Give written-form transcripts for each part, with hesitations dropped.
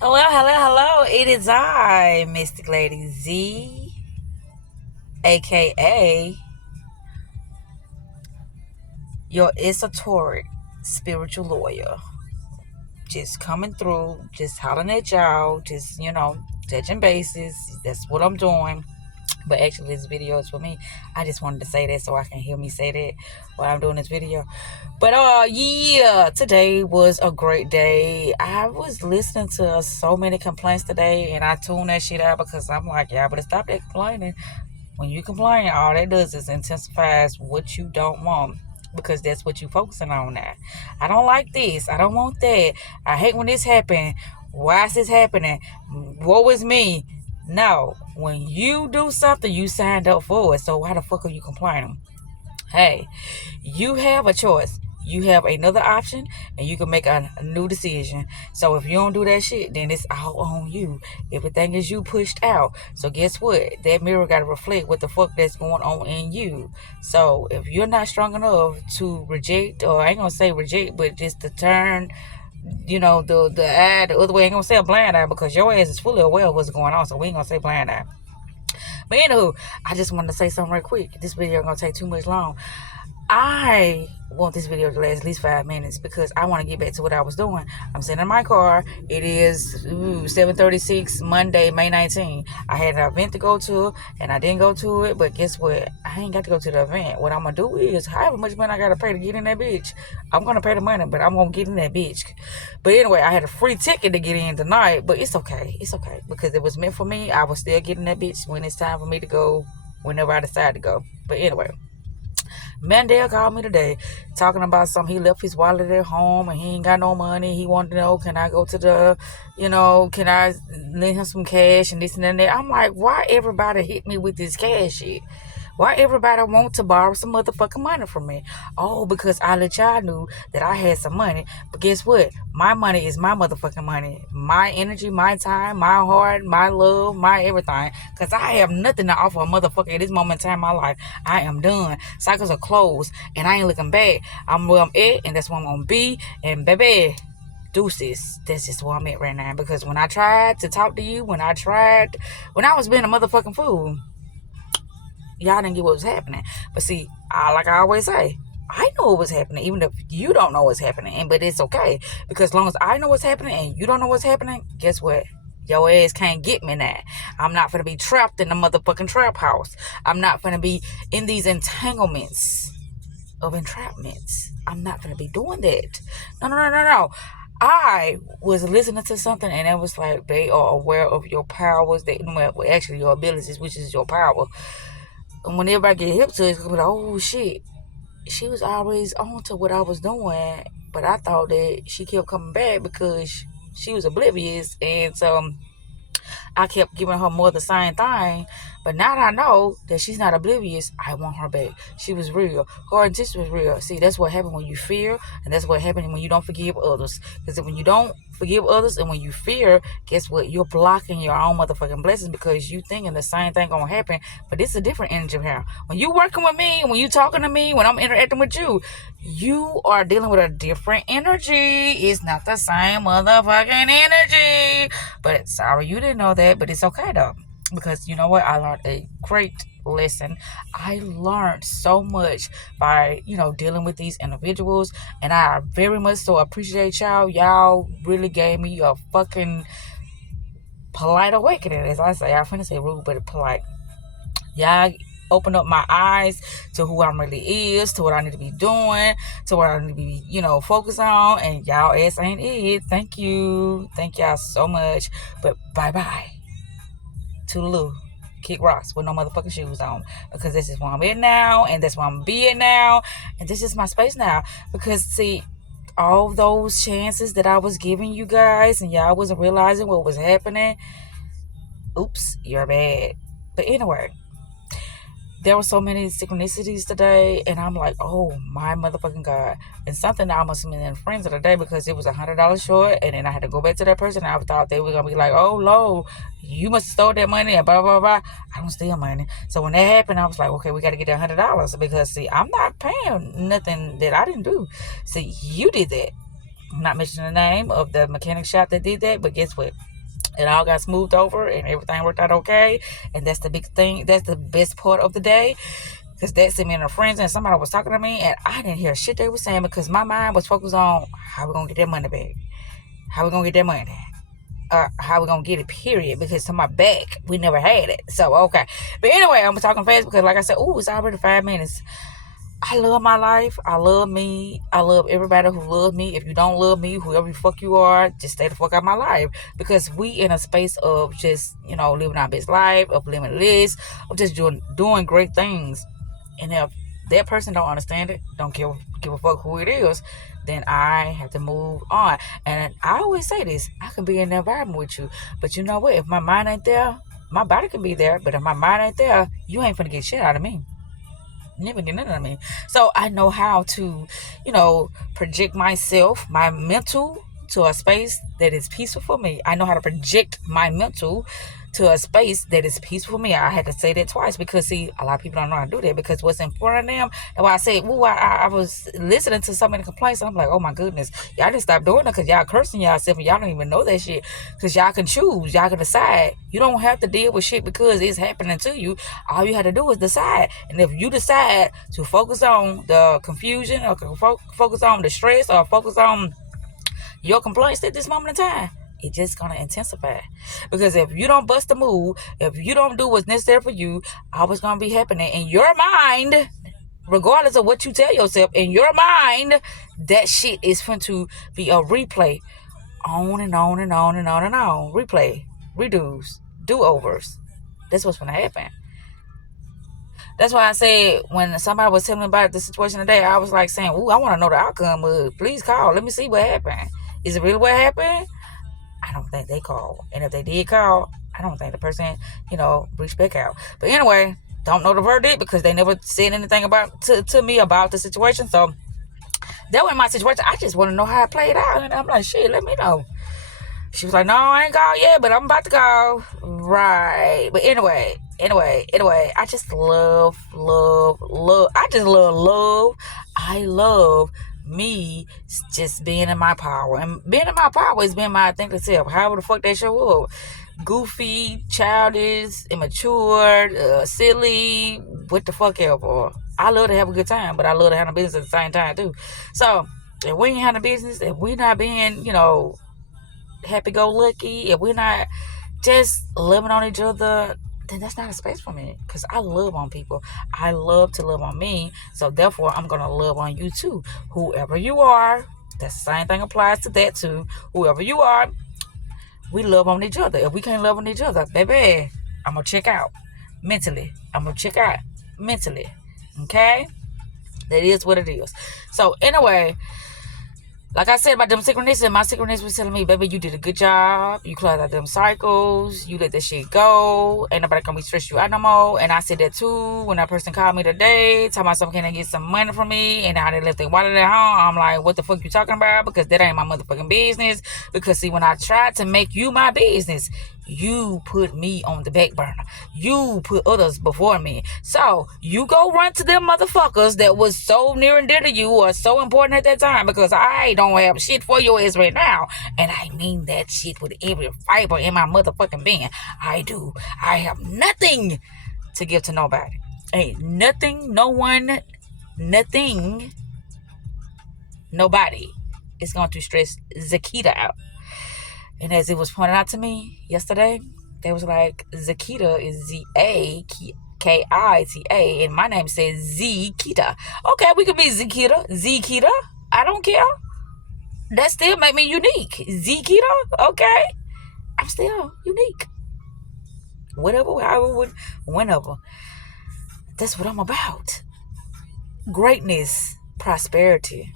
Hello, hello, hello. It is I, Mystic Lady Z, aka your esoteric spiritual lawyer. Just coming through, just hollering at y'all, just, touching bases. That's what I'm doing. But actually, this video is for me. I just wanted to say that so I can hear me say that while I'm doing this video. But yeah, today was a great day. I was listening to so many complaints today, and I tuned that shit out because I'm like, yeah, but stop that complaining. When you complain, all that does is intensifies what you don't want because that's what you're focusing on now. I don't like this. I don't want that. I hate when this happen. Why is this happening? Woe is me. No. When you do something, you signed up for it. So why the fuck are you complaining? Hey, you have a choice. You have another option and you can make a new decision. So if you don't do that shit, then it's all on you. Everything is you pushed out. So guess what? That mirror got to reflect what the fuck that's going on in you. So if you're not strong enough to reject, or I ain't gonna say reject, but just to turn, the eye the other way. I ain't gonna say a blind eye because your ass is fully aware of what's going on. So we ain't gonna say blind eye. But anywho, I just wanted to say something right quick. This video ain't gonna take too much long. I want this video to last at least 5 minutes because I want to get back to what I was doing. I'm sitting in my car. It is 7:36 Monday, May 19. I had an event to go to and I didn't go to it, but guess what? I ain't got to go to the event. What I'm going to do is however much money I got to pay to get in that bitch, I'm going to pay the money, but I'm going to get in that bitch. But anyway, I had a free ticket to get in tonight, but it's okay. It's okay because it was meant for me. I was still getting that bitch when it's time for me to go, whenever I decide to go. But anyway, Mandel called me today talking about something. He left his wallet at home and he ain't got no money. He wanted to know, can I go to can I lend him some cash and this and that. I'm like, why everybody hit me with this cash shit? Why everybody want to borrow some motherfucking money from me? Oh, because I let y'all know that I had some money. But guess what? My money is my motherfucking money. My energy, my time, my heart, my love, my everything. Because I have nothing to offer a motherfucker at this moment in time in my life. I am done. Cycles are closed. And I ain't looking back. I'm where I'm at. And that's where I'm going to be. And baby, deuces. That's just where I'm at right now. Because when I tried to talk to you, when I was being a motherfucking fool, y'all didn't get what was happening. But see, like I always say, I know what was happening, even if you don't know what's happening. But it's okay, because as long as I know what's happening and you don't know what's happening, guess what? Your ass can't get me now. I'm not gonna be trapped in the motherfucking trap house. I'm not gonna be in these entanglements of entrapments. I'm not gonna be doing that. No. I was listening to something and it was like they are aware of your powers, actually your abilities, which is your power. And when everybody get hip to it, it's gonna be like, oh shit, she was always on to what I was doing, but I thought that she kept coming back because she was oblivious, and so I kept giving her more the same thing. But now that I know that she's not oblivious, I want her back. She was real. Her intention was real. See, that's what happened when you fear, and that's what happened when you don't forgive others. Because when you don't forgive others and when you fear, guess what? You're blocking your own motherfucking blessings because you thinking the same thing gonna happen. But it's a different energy here. When you working with me, when you talking to me, when I'm interacting with you, you are dealing with a different energy. It's not the same motherfucking energy. But sorry you didn't know that, but it's okay though. Because you know what? I learned a great lesson. I learned so much by, dealing with these individuals. And I very much so appreciate y'all. Y'all really gave me a fucking polite awakening. As I say, I finna say rude, but polite. Y'all open up my eyes to who I really is, to what I need to be doing, to what I need to be, focused on. And y'all ass ain't it. Thank you. Thank y'all so much. But bye-bye. Toodaloo. Kick rocks with no motherfucking shoes on. Because this is where I'm in now. And that's where I'm being now. And this is my space now. Because, see, all those chances that I was giving you guys and y'all wasn't realizing what was happening. Oops, you're bad. But anyway, there were so many synchronicities today, and I'm like, oh my motherfucking God. And something that I must have been in friends of the day because it was $100 short, and then I had to go back to that person, and I thought they were going to be like, oh, Lord, you must have stole that money, and blah, blah, blah. I don't steal money. So when that happened, I was like, okay, we got to get that $100 because, see, I'm not paying nothing that I didn't do. See, you did that. I'm not mentioning the name of the mechanic shop that did that, but guess what? It all got smoothed over and everything worked out okay. And that's the big thing. That's the best part of the day. Because that sent me and her friends and somebody was talking to me and I didn't hear shit they were saying because my mind was focused on how we going to get that money back. How we going to get that money? How we going to get it, period. Because to my back, we never had it. So, okay. But anyway, I'm talking fast because like I said, it's already 5 minutes. I love my life. I love me. I love everybody who loves me. If you don't love me, whoever the fuck you are, just stay the fuck out of my life. Because we in a space of just, living our best life, of limitless, of just doing great things. And if that person don't understand it, don't give a fuck who it is, then I have to move on. And I always say this, I can be in the environment with you. But you know what? If my mind ain't there, my body can be there. But if my mind ain't there, you ain't finna get shit out of me. Never get nothing out of me. So I know how to, project myself, my mental, to a space that is peaceful for me. I know how to project my mental to a space that is peaceful for me. I had to say that twice because, see, a lot of people don't know how to do that because what's in front of them. And why I said, I was listening to so many complaints and I'm like, oh my goodness, y'all didn't stop doing it because y'all cursing y'allself and y'all don't even know that shit because y'all can choose, y'all can decide. You don't have to deal with shit because it's happening to you. All you have to do is decide. And if you decide to focus on the confusion or focus on the stress or focus on your complaints at this moment in time, it's just gonna intensify. Because if you don't bust the move, if you don't do what's necessary for you, all what's gonna be happening in your mind, regardless of what you tell yourself, in your mind, that shit is going to be a replay. On and on and on and on and on. Replay, redos, do-overs. That's what's gonna happen. That's why I said when somebody was telling me about the situation today, I was like saying, I want to know the outcome of it. Please call. Let me see what happened. Is it really what happened? I don't think they called. And if they did call, I don't think the person, reached back out. But anyway, don't know the verdict because they never said anything about to me about the situation. So that was my situation. I just want to know how it played out. And I'm like, shit, let me know. She was like, no, I ain't called yet, but I'm about to call. Right. But anyway, I just love. I just love. I love me just being in my power. And being in my power is being my authentic self. However the fuck that show up. Goofy, childish, immature, silly, what the fuck ever. I love to have a good time, but I love to handle business at the same time too. So if we ain't handling business, if we not being, happy-go-lucky, if we're not just loving on each other, then that's not a space for me because I love on people. I love to love on me. So therefore, I'm going to love on you too. Whoever you are, that's the same thing applies to that too. Whoever you are, we love on each other. If we can't love on each other, baby, I'm going to check out mentally. Okay? That is what it is. So anyway, like I said about them synchronicities, my synchronicity was telling me, baby, you did a good job. You closed out them cycles. You let that shit go. Ain't nobody gonna be stressed you out no more. And I said that too when that person called me today, talking about something, can they get some money from me? And how they left their wallet at home. I'm like, what the fuck you talking about? Because that ain't my motherfucking business. Because see, when I tried to make you my business, you put me on the back burner. You put others before me. So you go run to them motherfuckers that was so near and dear to you or so important at that time, because I don't have shit for your ass right now. And I mean that shit with every fiber in my motherfucking being. I do. I have nothing to give to nobody. Ain't nothing, no one, nothing, nobody is going to stress Zakita out. And as it was pointed out to me yesterday, they was like, Zakita is Z-A-K-I-T-A, and my name says Z-Kita. Okay, we could be Zakita, Z-Kita. I don't care. That still make me unique. Z-Kita, okay. I'm still unique. Whatever, however, whenever. That's what I'm about. Greatness, prosperity,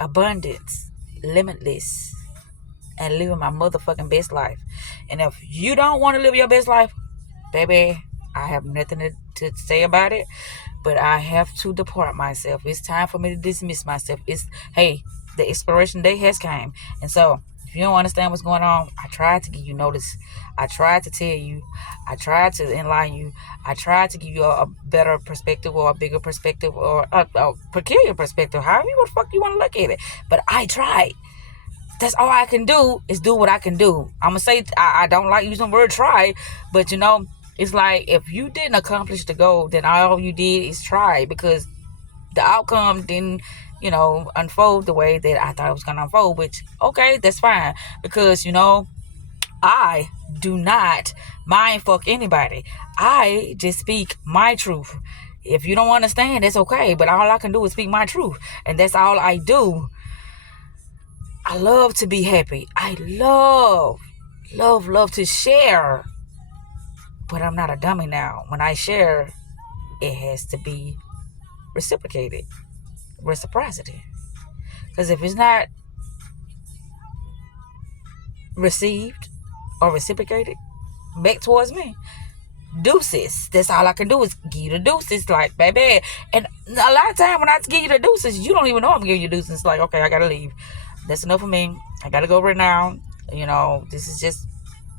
abundance, limitless, and living my motherfucking best life. And if you don't want to live your best life, baby, I have nothing to say about it, but I have to depart myself. It's time for me to dismiss myself. Hey, the expiration date has came. And so, if you don't understand what's going on, I tried to give you notice. I tried to tell you. I tried to enlighten you. I tried to give you a better perspective or a bigger perspective or a peculiar perspective, however the fuck you want to look at it. But I tried. that's all I can do is do what I can do. I'm gonna say I don't like using the word try, but it's like if you didn't accomplish the goal, then all you did is try, because the outcome didn't, unfold the way that I thought it was gonna unfold. Which, okay, that's fine, because I do not mind fuck anybody. I just speak my truth. If you don't understand, that's okay, but all I can do is speak my truth, and that's all I do. I love to be happy. I love to share. But I'm not a dummy now. When I share, it has to be reciprocated. Reciprocity. Because if it's not received or reciprocated back towards me, deuces. That's all I can do is give you the deuces, like, baby. And a lot of time when I give you the deuces, you don't even know I'm giving you deuces. It's like, okay, I gotta leave. That's enough for me. I gotta go right now. This is just,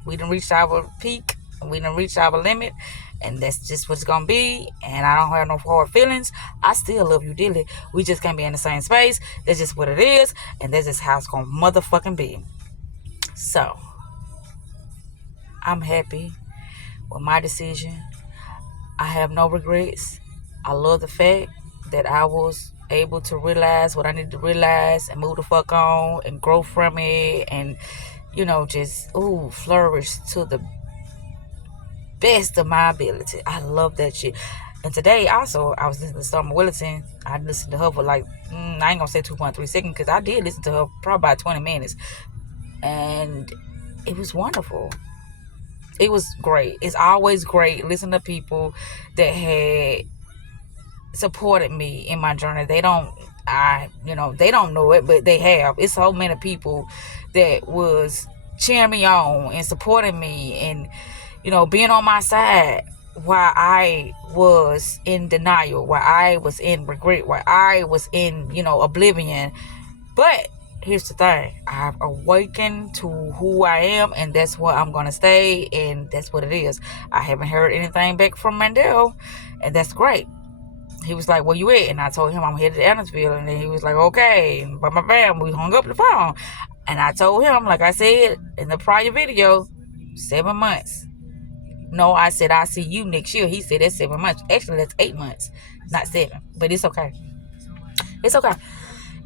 we done reached our peak. We done reached our limit. And that's just what it's gonna be. And I don't have no hard feelings. I still love you dearly. We just can't be in the same space. That's just what it is. And that's just how it's gonna motherfucking be. So, I'm happy with my decision. I have no regrets. I love the fact that I was able to realize what I needed to realize and move the fuck on and grow from it, and just flourish to the best of my ability. I love that shit. And today also I was listening to Summer Willington. I listened to her for like I ain't gonna say 2.3 seconds, because I did listen to her probably about 20 minutes, and it was wonderful. It was great. It's always great listening to people that had supported me in my journey. They don't know it, but they have. It's so many people that was cheering me on and supporting me and, being on my side while I was in denial, while I was in regret, while I was in, oblivion. But here's the thing. I've awakened to who I am, and that's where I'm going to stay, and that's what it is. I haven't heard anything back from Mandel, and that's great. He was like, where you at? And I told him I'm headed to Adamsville, and then he was like, okay. But my fam, we hung up the phone. And I told him, like I said in the prior video, 7 months. No, I said, I'll see you next year. He said, that's 7 months. Actually, that's 8 months, not 7. But it's okay. It's okay.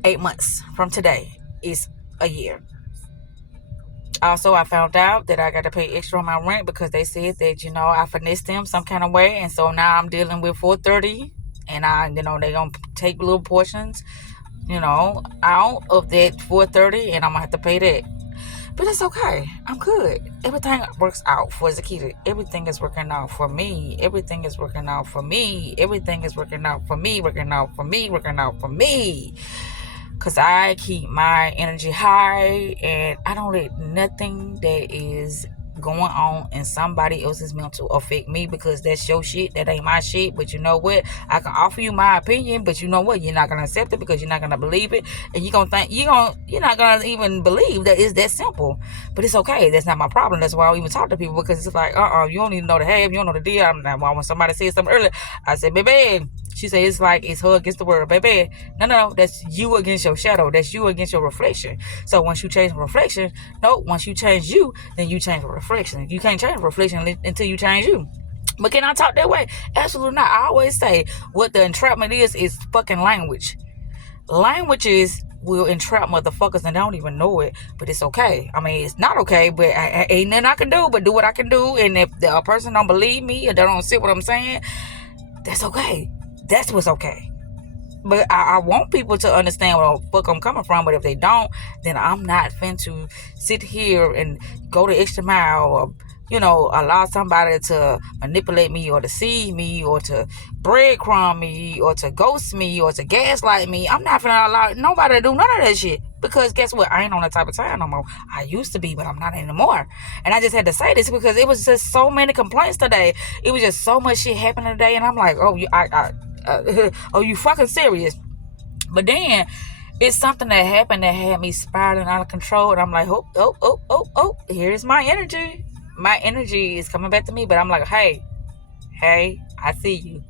8 months from today is a year. Also, I found out that I got to pay extra on my rent because they said that, I finessed them some kind of way. And so now I'm dealing with $430. And they're going to take little portions, out of that $430. And I'm going to have to pay that. But it's okay. I'm good. Everything works out for Zakita. Everything is working out for me. Everything is working out for me. Everything is working out for me. Working out for me. Working out for me. Because I keep my energy high. And I don't let nothing that is going on in somebody else's mental affect me, because that's your shit. That ain't my shit. But you know what? I can offer you my opinion, but you know what? You're not gonna accept it because you're not gonna believe it, and you're not gonna even believe that it's that simple. But it's okay. That's not my problem. That's why I even talk to people, because it's like, you don't even know the half. You don't know the deal. I'm not. When somebody said something earlier, I said, baby. She said, it's like it's her against the world, baby. No, that's you against your shadow. That's you against your reflection. So once you change the reflection, once you change you, then you change the reflection. You can't change the reflection until you change you. But can I talk that way? Absolutely not. I always say what the entrapment is fucking language. Languages will entrap motherfuckers and they don't even know it, but it's okay. I mean, it's not okay, but ain't nothing I can do but do what I can do. And if a person don't believe me or they don't see what I'm saying, that's okay. That's what's okay. But I want people to understand where the fuck I'm coming from. But if they don't, then I'm not finna sit here and go the extra mile, or allow somebody to manipulate me or deceive me or to breadcrumb me or to ghost me or to gaslight me. I'm not finna allow nobody to do none of that shit. Because guess what? I ain't on that type of time no more. I used to be, but I'm not anymore. And I just had to say this because it was just so many complaints today. It was just so much shit happening today, and I'm like, are you fucking serious? But then it's something that happened that had me spiraling out of control, and I'm like, here's my energy. My energy is coming back to me, but I'm like, hey, I see you.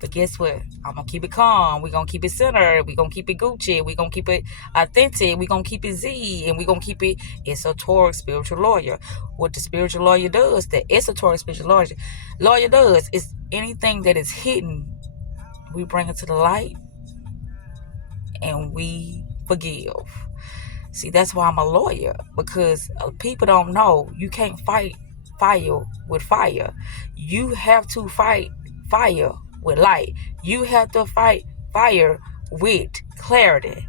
But guess what? I'm going to keep it calm. We're going to keep it centered. We're going to keep it Gucci. We're going to keep it authentic. We're going to keep it Z. And we're going to keep it esoteric spiritual lawyer. What the spiritual lawyer does, the esoteric spiritual lawyer does, is anything that is hidden, we bring it to the light and we forgive. See, that's why I'm a lawyer, because people don't know you can't fight fire with fire. You have to fight fire with light. You have to fight fire with clarity,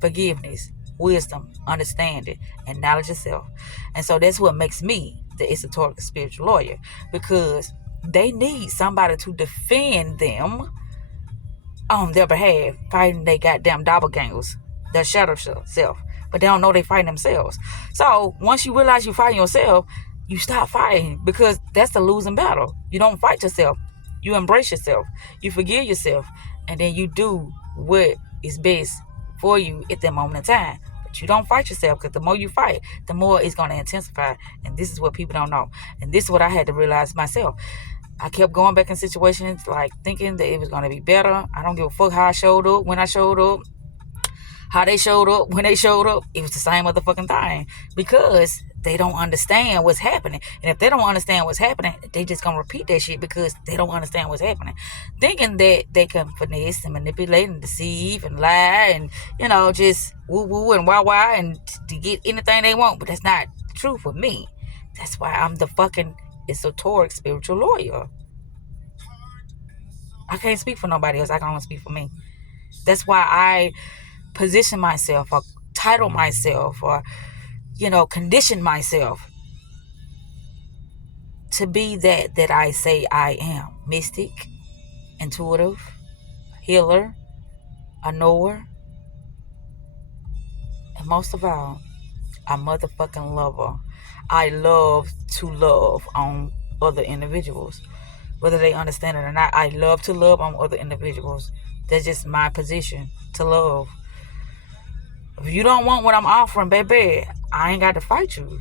forgiveness, wisdom, understanding, and knowledge of self. And so that's what makes me the esoteric spiritual lawyer, because they need somebody to defend them on their behalf, fighting they goddamn doppelgangers, their shadow self. But they don't know they fighting themselves. So once you realize you're fighting yourself, you stop fighting, because that's the losing battle. You don't fight yourself. You embrace yourself. You forgive yourself. And then you do what is best for you at that moment in time. But you don't fight yourself, because the more you fight, the more it's going to intensify. And this is what people don't know. And this is what I had to realize myself. I kept going back in situations like thinking that it was going to be better. I don't give a fuck how I showed up, when I showed up, how they showed up, when they showed up. It was the same motherfucking thing, because they don't understand what's happening. And if they don't understand what's happening, they just going to repeat that shit, because they don't understand what's happening. Thinking that they can finesse and manipulate and deceive and lie and, just woo-woo and wah-wah and to get anything they want. But that's not true for me. That's why I'm the fucking esoteric spiritual lawyer. I can't speak for nobody else. I can only speak for me. That's why I position myself or title myself or, condition myself to be that I say I am. Mystic, intuitive, healer, a knower, and most of all, a motherfucking lover. I love to love on other individuals. Whether they understand it or not, I love to love on other individuals. That's just my position, to love. If you don't want what I'm offering, baby, I ain't got to fight you.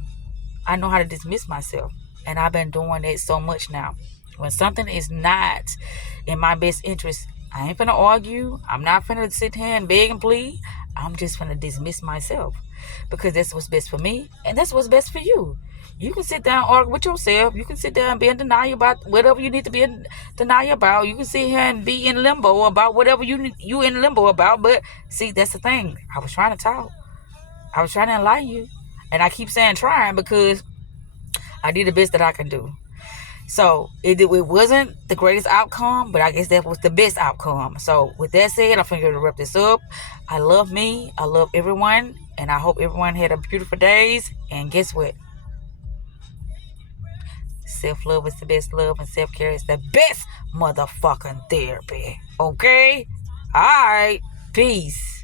I know how to dismiss myself. And I've been doing it so much now. When something is not in my best interest, I ain't finna argue. I'm not finna sit here and beg and plead. I'm just finna dismiss myself, because that's what's best for me, and that's what's best for you. You can sit down and argue with yourself. You can sit down and be in denial about whatever you need to be in denial about. You can sit here and be in limbo about whatever you in limbo about. But see, that's the thing. I was trying to talk. I was trying to enlighten you. And I keep saying trying, because I did the best that I can do. So it wasn't the greatest outcome, but I guess that was the best outcome. So with that said, I'm going to wrap this up. I love me. I love everyone. And I hope everyone had a beautiful days. And guess what? Self-love is the best love, and self-care is the best motherfucking therapy. Okay? All right. Peace.